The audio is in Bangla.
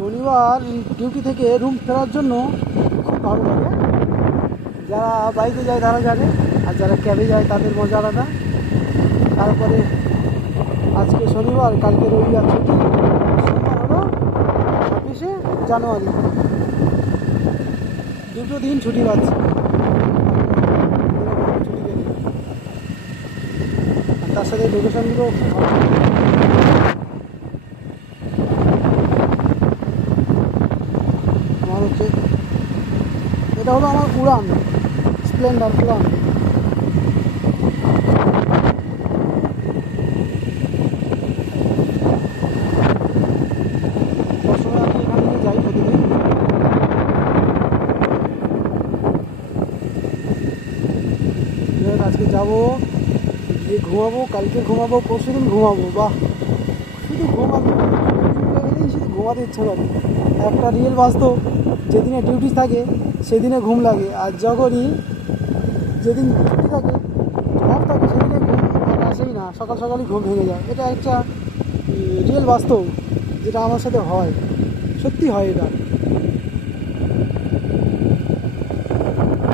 শনিবার ডিউটি থেকে রুম ফেরার জন্য খুব ভালো লাগে। যারা বাইকে যায় তারা জানে, আর যারা ক্যাবে যায় তাদের মজা আলাদা। তারপরে আজকে শনিবার, কালকে রবিবার ছুটি, সোমবার হলো 26 জানুয়ারি। দুটো দিন ছুটি পাচ্ছি, ছুটি পেলে। আর তার সাথে লোকেশনগুলো খুব ভালো। আমার হচ্ছে এটা হলো আমার উড়ান, স্প্লেন্ডার উড়ান। সবসময় আমি এখান থেকে যাই প্রতিদিন। আজকে যাবো, গিয়ে ঘুমাবো, কালকে ঘুমাবো, পরশুদিন ঘুমাবো। বাহ, শুধু ঘুমাবো, শুধু ঘুমাতে ইচ্ছা করে। একটা রিয়েল বাস্তব, যেদিনে ডিউটি থাকে সেদিনে ঘুম লাগে, আর যখনই যেদিন ছুটি থাকে, অফ থাকে, সেদিনে ঘুম আর আসেই না, সকাল সকালই ঘুম ভেঙে যায়। এটা একটা রিয়েল বাস্তব, যেটা আমার সাথে হয়, সত্যি হয় এটা।